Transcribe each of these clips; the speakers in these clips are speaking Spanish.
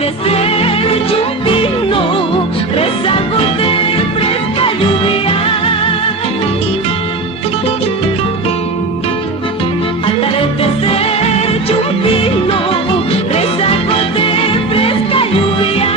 atardecer chumbino, rezago de fresca lluvia. Atardecer chumbino, rezago de fresca lluvia.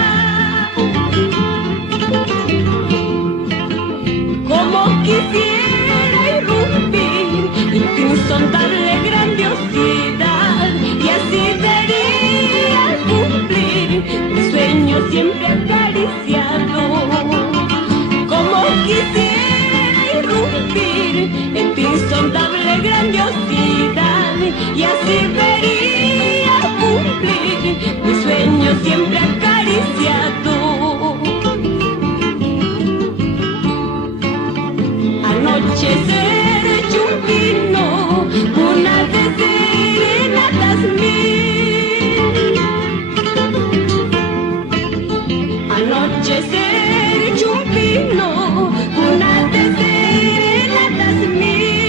Como quisiera irrumpir en tu insondable grandiosidad, y así vería cumplir mi sueño siempre acariciado. Como quisiera irrumpir en tu insondable grandiosidad, y así vería cumplir mi sueño siempre acariciado. Anochecer chumbino, una de serenatas mil. Anochecer chumbino, una de serenatas mil.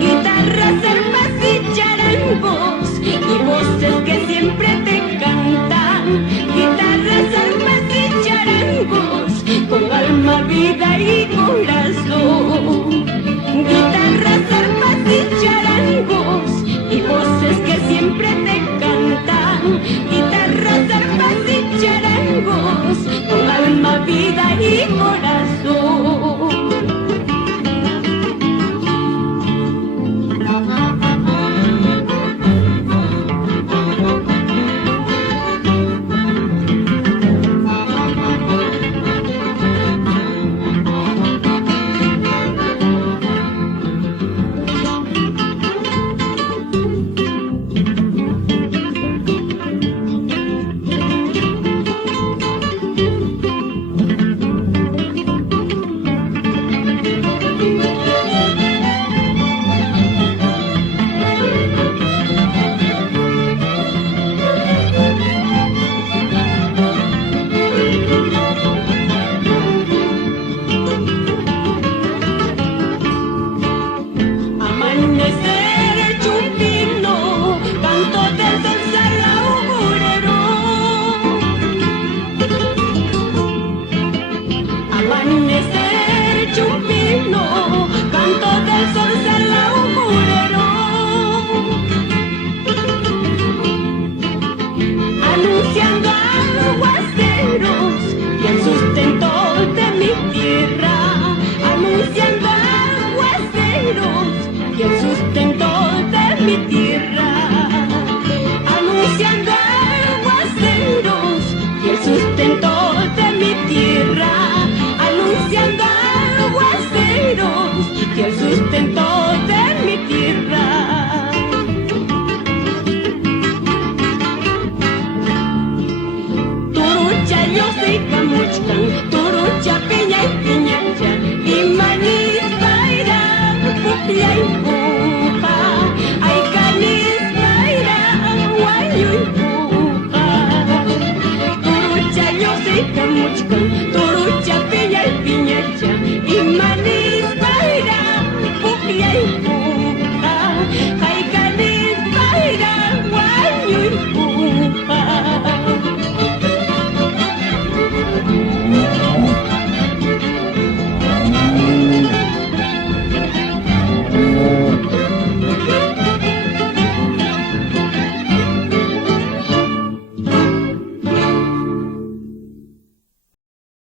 Guitarras, arpas y charangos, y voces que siempre te cantan. Guitarras, arpas y charangos, con alma, vida y corazón. Guitarras, arpas y charangos, y voces que siempre te cantan. Guitarras, arpas y charangos, con alma, vida y corazón. Amanecer chumbino, canto del sol salaurero. Amanecer chumbino, canto del sol salaurero. Anunciando aguaceros y el sustento de mi tierra. Anunciando aguaceros y el sustento de mi tierra. Anunciando aguaceros y el sustento de mi tierra. Anunciando aguaceros y el sustento de mi tierra. Turucha, yo soy camuchcan, turucha, piña y piñacha, y manis baira, pupia y puja, ay canis baira, guayo y puja. Turucha, yo soy camuchcan,